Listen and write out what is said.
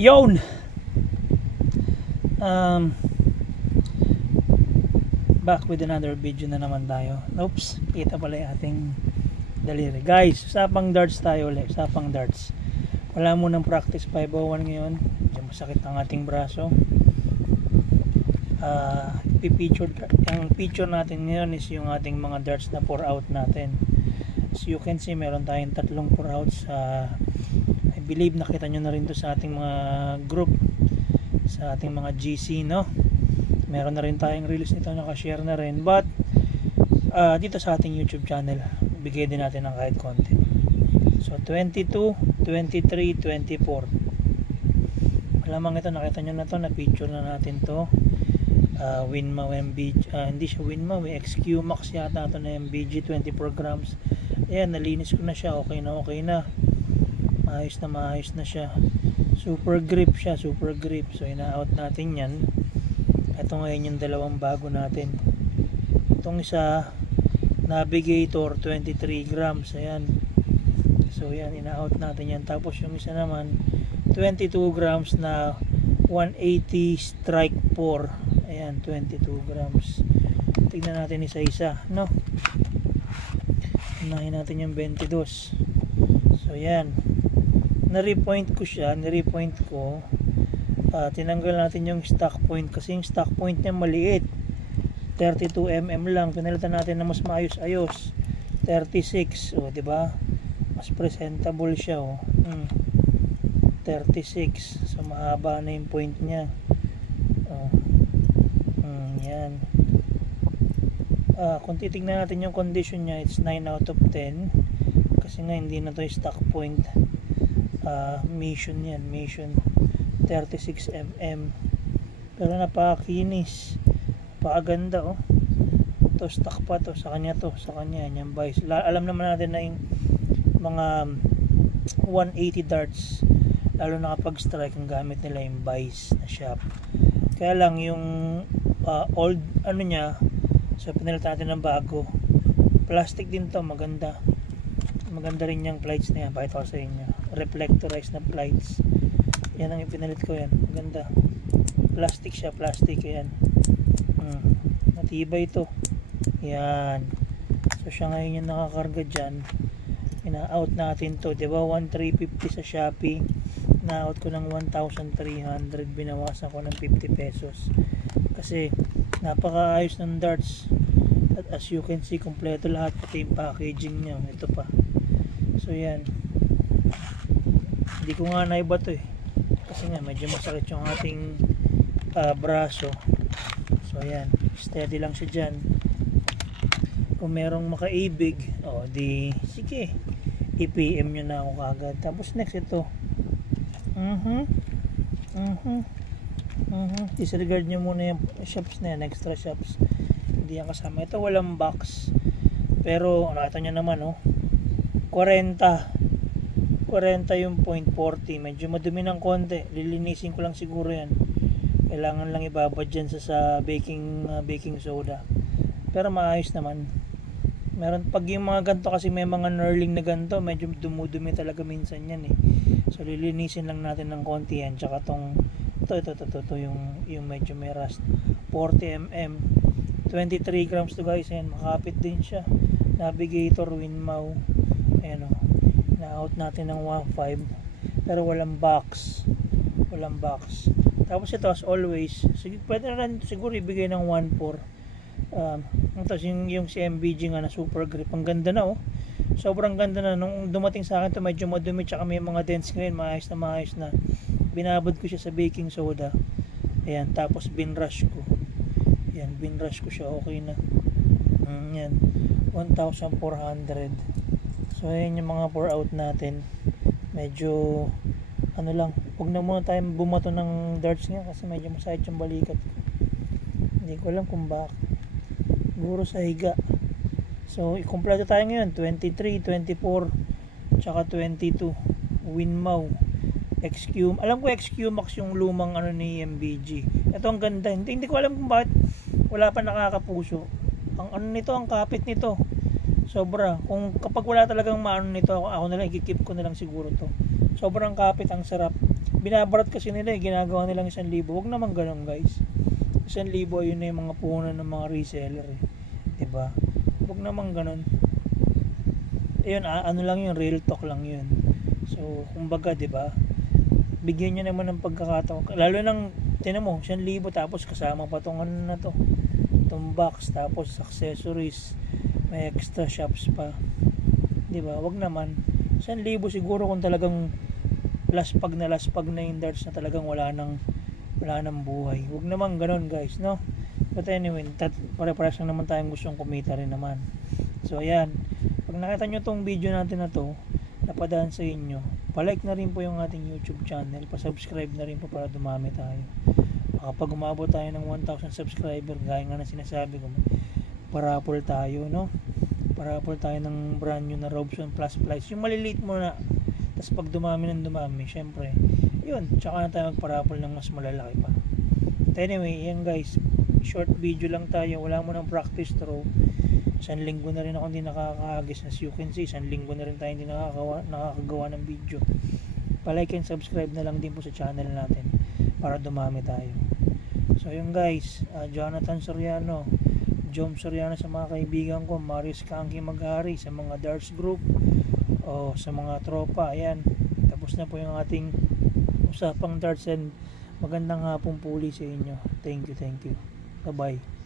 Yon. Back with another video na naman tayo. Oops, kita pala yung ating daliri. Guys, usapang darts tayo ulit. Usapang darts. Wala munang practice 501 ngayon. Medyo masakit ang ating braso. Ang picture natin ngayon is yung ating mga darts na pour out natin. As you can see, meron tayong tatlong pour outs. I believe nakita nyo na rin to sa ating mga group, sa ating mga GC, no? Meron na rin tayong release nito, nakashare na rin. But dito sa ating YouTube channel, bigay din natin ng kahit konti. So 22, 23, 24. Malamang ito, nakita nyo na to, na picture na natin to. Winma MBG, hindi siya Winma, XQ Max yata ito na MBG 24 grams. Ayan, nalinis ko na siya, okay na maayos na siya. Super grip siya, super grip. So ina-out natin yan. Ito ngayon yung dalawang bago natin. Itong isa Navigator 23 grams. Ayan. So yan, ina-out natin yan. Tapos yung isa naman 22 grams na 180 Strike 4. Ayan, 22 grams. Tignan natin isa-isa, no? Unahin natin yung 22. So yan, na-repoint ko. Tinanggal natin yung stock point kasi yung stock point niya maliit, 32mm lang. Pinalitan natin na mas maayos-ayos, 36. O diba, mas presentable siya, 36. So mahaba na yung point niya. Yan. Kung titignan natin yung condition niya, it's 9 out of 10 kasi nga hindi na to yung stock point. Mission yan, Mission 36mm, pero napakakinis, napakaganda. Ito stock pa to, sa kanya yung vice. Alam naman natin na yung mga 180 darts, lalo na kapag strike, ang gamit nila yung vice na shop. Kaya lang yung old niya, so pinalitan natin ng bago, plastic din to, maganda rin yung plates na yan. Pakita ko sa inyo, reflectorized na plates. Yan ang ipinalit ko, yan, maganda, plastic siya, yan. Matibay ito, yan. So siya ngayon yung nakakarga dyan. Ina-out natin to, diba 1,350 sa Shopee, na-out ko ng 1,300, binawasan ko ng 50 pesos kasi napakaayos ng darts. At as you can see, kompleto lahat, pati yung packaging niya. Ito pa. So yan, hindi ko nga naiba to kasi nga medyo masakit yung ating braso. So yan, steady lang siya dyan. Kung merong makaibig, di sige, i-PM nyo na ako kagad. Tapos next, ito disregard nyo muna yung shops na yan, extra shops, hindi yan kasama. Ito walang box, pero nakita nyo naman, 40 yung 0.40. medyo madumi ng konti, lilinisin ko lang siguro yan. Kailangan lang ibabad dyan sa baking soda, pero maayos naman. Meron pag yung mga ganito kasi, may mga knurling na ganito, medyo dumudumi talaga minsan yan so lilinisin lang natin ng konti yan. Tsaka ito yung medyo may rust, 40mm, 23 grams to guys. Ayan, makapit din siya. Navigator Winmau. Ayan, na-out natin ng 1.5 pero walang box. Tapos ito, as always, pwede na rin siguro ibigay ng 1.4. Tapos yung si MBG nga na super grip, ang ganda na, sobrang ganda na. Nung dumating sa akin to, medyo madumi, tsaka may mga dents ngayon, maayos na. Binabad ko siya sa baking soda. Ayan, tapos binrush ko. Ayan, binrush ko siya, okay na. Yan, 1,400. So ayan yung mga pour out natin. Medyo lang, huwag na muna tayo bumato ng darts nga kasi medyo masakit yung balikat ko. Hindi ko alam kung bakit, siguro sa higa. So ikumpleto tayo ngayon, 23, 24 tsaka 22 Winmau XQ. Alam ko XQ Max yung lumang ni MBG. Ito ang ganda, hindi ko alam kung bakit wala pa nakakapuso. Ang nito, ang kapit nito sobra. Kung kapag wala talagang maano nito, ako na lang, i-keep ko na lang siguro to. Sobrang kapit, ang sarap. binabarat kasi nila ginagawa nilang 1,000. Huwag naman ganun guys. 1,000 ayun na yung mga puhunan ng mga reseller diba? Huwag naman ganun. Ayun, ano lang yun, real talk lang yun. So kumbaga diba, bigyan nyo naman ng pagkakataon, lalo nang tinan mo 1,000 tapos kasama pa tong ano na to, itong box, tapos accessories, may extra shops pa, diba? Wag naman. 1,000 siguro kung talagang laspag na yung darts na talagang wala nang buhay. Wag naman ganun guys, no? But anyway, pare-pares lang naman tayong gustong kumita rin naman. So ayan, pag nakita nyo tong video natin na to, napadaan sa inyo, palike na rin po yung ating YouTube channel, pa-subscribe na rin po para dumami tayo. Kapag umabot tayo ng 1,000 subscriber, gaya nga na sinasabi ko, parapol tayo, no? Parapol tayo ng brand new na Robson Plus Plus, yung maliliit muna, tapos pag dumami syempre yun, tsaka na tayo magparapol ng mas malalaki pa. But anyway, yan guys, short video lang tayo, wala mo ng practice throw. 1 linggo na rin ako hindi nakakahagis, as you can see 1 linggo na rin tayo hindi nakakagawa ng video. Pa-like and subscribe na lang din po sa channel natin para dumami tayo. So yun guys, Jonathan Soriano, Jom Soriano sa mga kaibigan ko, Marius Kanki Maghari sa mga darts group o sa mga tropa. Ayan, tapos na po yung ating usapang darts, and magandang hapon puli sa inyo. Thank you. Bye bye.